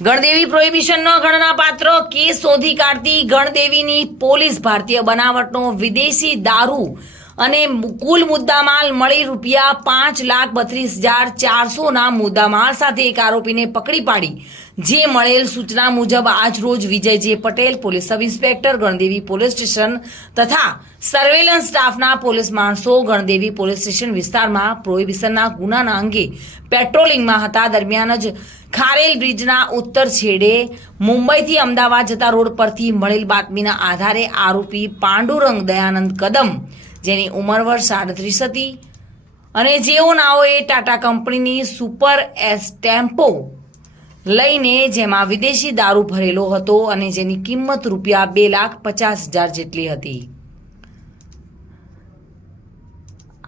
Gandevi પ્રોહિબિશનનો ગણનાપાત્ર case શોધી કાઢતી ગણદેવીની police ભારતીય બનાવટનો વિદેશી દારૂ અને કુલ મુદ્દામાલ મળી ₹5,32,400ના મુદ્દામાલ સાથે એક આરોપીને પકડી પાડી। જે મળેલ સૂચના મુજબ આજરોજ વિજય જે Patel police sub inspector Gandevi police station તથા સર્વેલન્સ સ્ટાફના પોલીસ માણસો ગણદેવી પોલીસ સ્ટેશન વિસ્તારમાં પ્રોહિબિશનના ગુનાના અંગે પેટ્રોલિંગમાં હતા। દરમિયાન જ ખારેલ બ્રિજના ઉત્તર છેડે મુંબઈથી અમદાવાદ જતા રોડ પરથી મળેલ બાતમીના આધારે આરોપી પાંડુરંગ દયાનંદ કદમ, જેની ઉંમર વર્ષ 37 હતી અને જેઓ નાઓએ ટાટા કંપનીની સુપર એસ ટેમ્પો લઈને જેમાં વિદેશી દારૂ ભરેલો હતો અને જેની કિંમત ₹2,50,000 જેટલી હતી।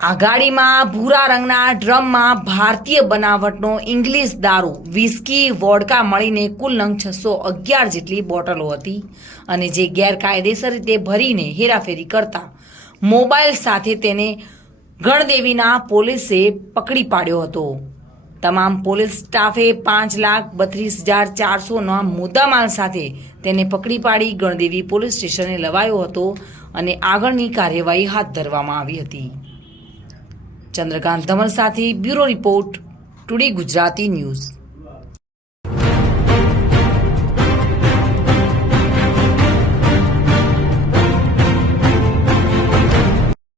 આ ગાડીમાં ભૂરા રંગના ડ્રમમાં ભારતીય બનાવટનો ઇંગ્લિશ દારૂ, વિસ્કી, વોડકા મળીને કુલ નંગ 611 જેટલી બોટલો હતી અને જે ગેરકાયદેસર રીતે ભરીને હેરાફેરી કરતા મોબાઈલ સાથે તેને ગણદેવીના પોલીસે પકડી પાડ્યો હતો। તમામ પોલીસ સ્ટાફે ₹5,32,400ના મુદ્દામાલ સાથે તેને પકડી પાડી ગણદેવી પોલીસ સ્ટેશને લવાયો હતો અને આગળની કાર્યવાહી હાથ ધરવામાં આવી હતી। ચંદ્રકાંત ધમલ સાથે bureau report, today Gujarati news.